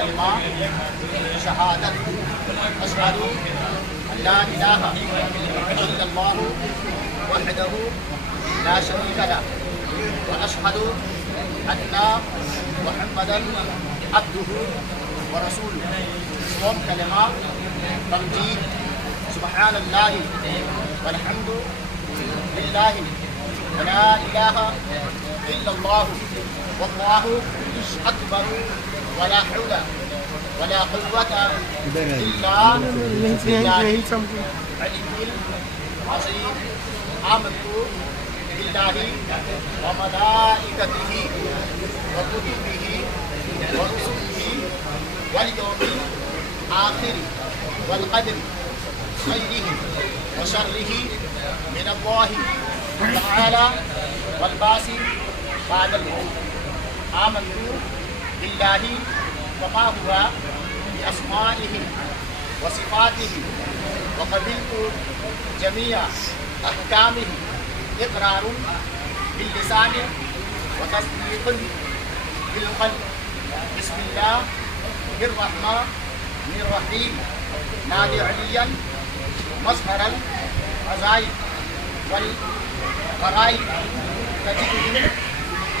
کلمہ شہادت اشہد ان لا الہ الا اللہ وحدہ لا شریک لہ واشہد ان محمدا عبدہ ورسولہ. سوم کلمہ تمجید سبحان اللہ والحمد للہ ولا الہ الا اللہ واللہ اکبر ولا حول ولا قوة الا باللہ العلی العظیم. آمنت باللہ وملائکتہ وکتبہ ورسلہ والیوم الآخر والقدر خیرہ وشرہ من اللہ تعالی والبعث بعد الموت. آمنت باللہ وما هو بأسمائه وصفاته وقبلت جميع أحكامه إقرار باللسان وتصديق بالقلب. بسم الله الرحمن الرحيم. نادي عليا مظهر العزائم والغرائب تجده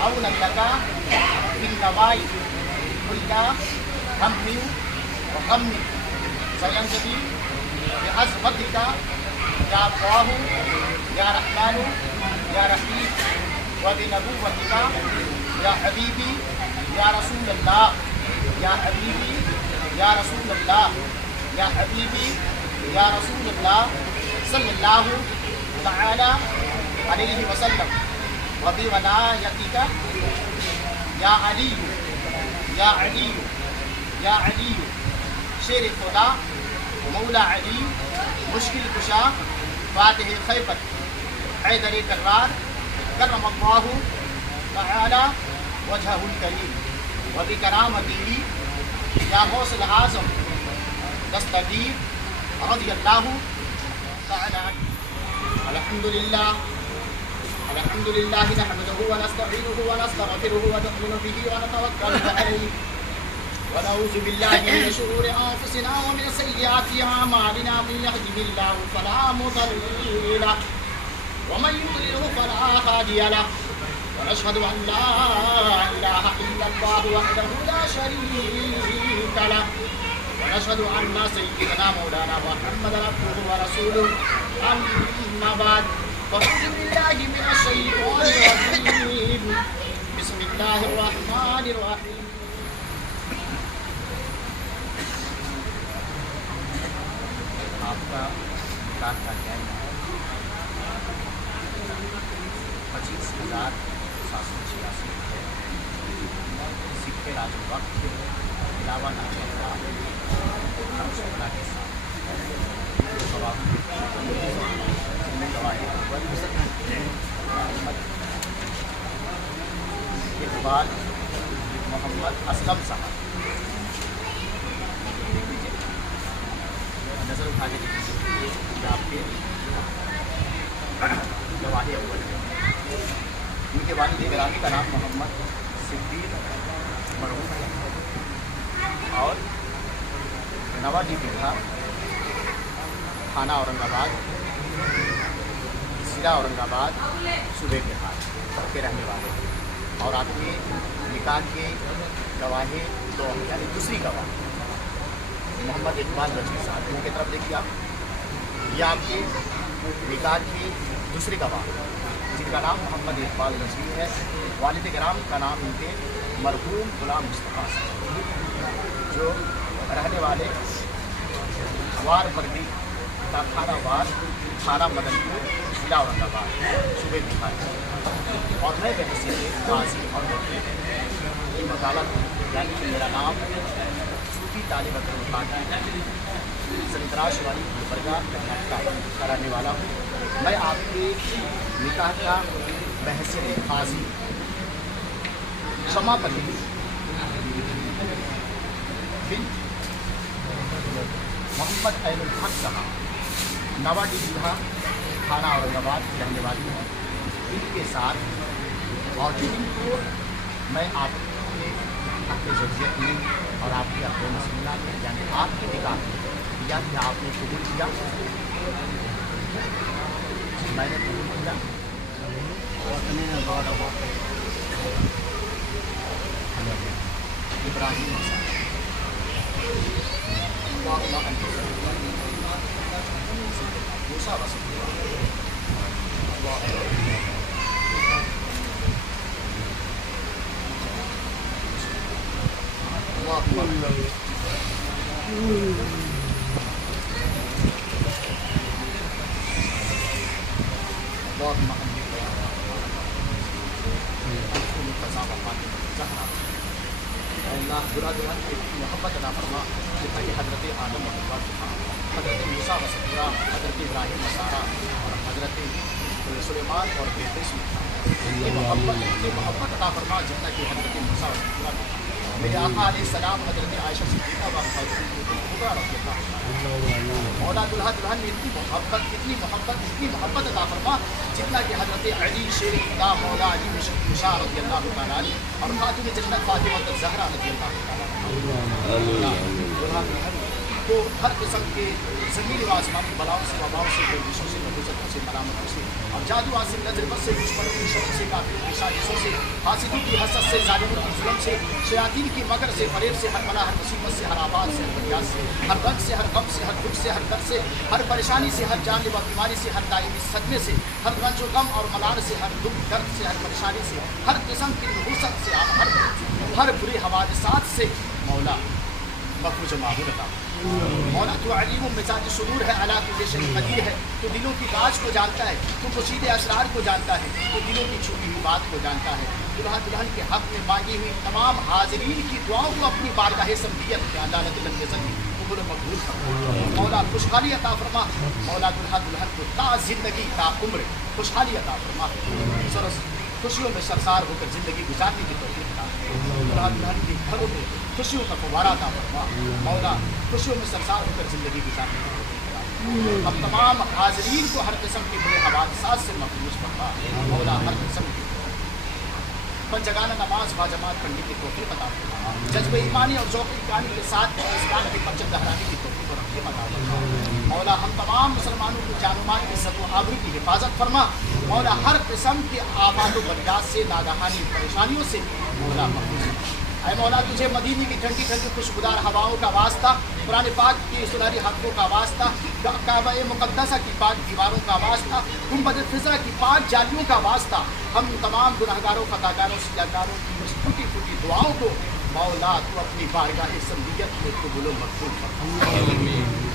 عونا لك في النوائب كل هم وغم سينجلي بعظمتك يا الله يا رحمن يا رحيم وبنبوتك يا حبيبي يا رسول الله يا حبيبي يا رسول الله يا حبيبي يا رسول الله صلى الله تعالى عليه وسلم وبولايتك يا علي یا علی یا علی. شیر خدا مولا علی مشکل کشا فاتح خیبر حیدر کرار کرم اللہ تعالی وجہہ الکریم وبکرامتہ یا غوث العظم دستگیر رضی اللہ تعالی عنہ. الحمد لله نحمده ونستعينه ونستغفره ونؤمن به ونتوكل عليه ونعوذ بالله من شرور انفسنا ومن سيئات اعمالنا. من يهده الله فلا مضل له ومن يضلل فلا هادي له ونشهد ان لا اله الا الله وحده لا شريك له ونشهد ان سيدنا مولانا محمدا عبده ورسوله. اما بعد فأعوذ بالله من الشيطان الرجيم. بسم الله الرحمن الرحيم. آپ کا نکاح کا ٹائم ہے 25,786 ہے. سکے راج وقت علاوہ نامے کا شکرہ کے ساتھ اقبال محمد اسلم صاحب نظر اٹھا کے دیکھیے کہ آپ کے گواہ اول ہیں. ان کے والد گرامی کا نام محمد صدیق مرحوم ہے اور نوا ڈی تھا تھانہ اورنگ آباد ضلع اورنگ آباد صوبے بہار کے رہنے والے ہیں. اور آپ کے نکاح کے گواہ دو یعنی دوسری گواہ محمد اقبال رضوی صاحب. ان کی طرف دیکھیے آپ. یہ آپ کے نکاح کی دوسری گواہ جن کا نام محمد اقبال رضوی ہے. والد کرام کا نام ان کے مرحوم غلام مصطفیٰ صاحب جو رہنے والے وار بردی کا تھانہ وار تھانہ مدن پور ضلع اورنگ آباد صوبے بہار اور میں بحیثیت قاضی اور وکیل کی وکالت یعنی کہ میرا نام صوفی طالب اکرم سنتراش والی گلبرگہ کرناٹکا کا رہنے والا ہوں. میں آپ کے نکاح کا بحیثیت قاضی شمع پتی بن محمد عین الحق صاحب نوا ڈیجا تھانہ اورنگ آباد کی رہنے والی ہیں. ان کے ساتھ اور ان کو میں آپ کے حق زوجیت میں اور آپ کی اپنے مسئلہ میں یعنی آپ کی نکاح یا کہ آپ نے قبول کیا؟ میں نے قبول کیا ابراہیم موسیٰ اللہ برا دلہن کی محبت عطا فرما جتنا کہ حضرت آدم و حوا کی حضرت موسیٰ و صفیہ حضرت ابراہیم و سارہ اور حضرت سلیمان اور بلقیس یہ محبت عطا فرما جتنا کہ حضرت موسیٰ و صفیہ کی میرے آقا علیہ السلام حضرت عائشہ صدیقہ و حضرت کبریٰ رضی اللہ عنہ مولا دلہا دلہن میں اتنی محبت عطا فرما جتنا کہ حضرت علی شیر خدا مولا علی مشاء رضی اللہ تعالیٰ عنہ اور خاتون جنت فاطمہ الزہرا رضی اللہ تعالیٰ عنہ تو ہر قسم کے زمین و آسمانی بلاؤں سے وباؤں سے گردشوں سے نبوتوں سے ملامتوں سے اور جادو حاصل نظر بس سے دشمنوں کی شر سے کافروں کی سازشوں سے حاسدوں کی حسد سے ظالموں کی ظلم سے شیاطین کی مکر سے فریب سے ہر بلا ہر مصیبت سے ہر آباد سے ہر بنیاد سے ہر رنگ سے ہر غم سے ہر دکھ سے ہر درد سے ہر پریشانی سے ہر جان لیوا بیماری سے ہر دائمی صدمے سے ہر رنج و غم اور ملال سے ہر دکھ درد سے ہر پریشانی سے ہر قسم کی نحوست سے ہر برے حوادثات سے مولا مفروض معبود عطا مولا تو علیم و مزاج صدور ہے اللہ تو بے شک قدیر ہے تو دلوں کی راز کو جانتا ہے تو پوشیدہ اسرار کو جانتا ہے تو دلوں کی چھپی ہوئی بات کو جانتا ہے دلہا دلہن کے حق میں مانگی ہوئی تمام حاضرین کی دعاؤں کو اپنی بارگاہ سمدیت میں عدالت لمبے زمین قبول و مقبول فرما مولا خوشحالی عطا فرما مولا دلہا دلہن کو تا زندگی تا عمر خوشحالی عطا فرما خوشیوں میں سرسار ہو کر زندگی گزارنے کی توفیق عطا دلہا دلہن کے گھروں میں خوشیوں کا فوارہ عطا فرما مولا خوشیوں میں سرسار ہو کر زندگی گزارنے کی توفیق عطا اب تمام حاضرین کو ہر قسم کے برے حوادثات سے محفوظ فرما مولا ہر قسم کی پنجگانہ نماز باجماعت پڑھنے کی توفیق عطا فرما جذبہ ایمانی اور ذوق ایمانی کے ساتھ اسلام کی پرچم لہرانے کی توفیق اور رحمت عطا فرما مولا ہم تمام مسلمانوں کی جان و مال کی عزت و آبرو کی حفاظت فرما مولا ہر قسم کے آفات و بلیات سے ناگہانی پریشانیوں سے مولا محفوظ اے مولا تجھے مدینے کی ٹھنڈی ٹھنڈی خوشبودار ہواؤں کا واسطہ قرآن پاک کی سنہری حقوں کا واسطہ کعبہ مقدسہ کی پاک دیواروں کا واسطہ گنبد فضا کی پاک جالیوں کا واسطہ ہم تمام گناہگاروں خطاکاروں سیاہکاروں کی ٹوٹی ٹوٹی دعاؤں کو مولا تو اپنی بارگاہ سمدیت میں قبول و مقبول فرما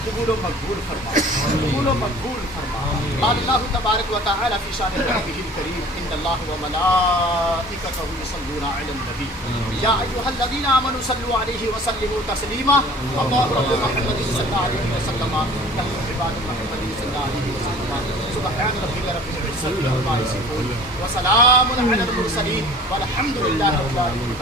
قبول و مقبول فرما قبول و مقبول فرما قال اللہ تبارک و تعالی فی شان ربه الکریم ان اللہ و ملائکتہ یصلون علی النبی یا ایھا الذین آمنوا صلوا علیہ وسلموا تسلیما اللهم رب محمد صلی اللہ علیہ وسلم عباد محمد صلی اللہ علیہ وسلم سبحان ربک رب العزۃ عما یصفون وسلام علی المرسلین والحمد للہ رب العالمین.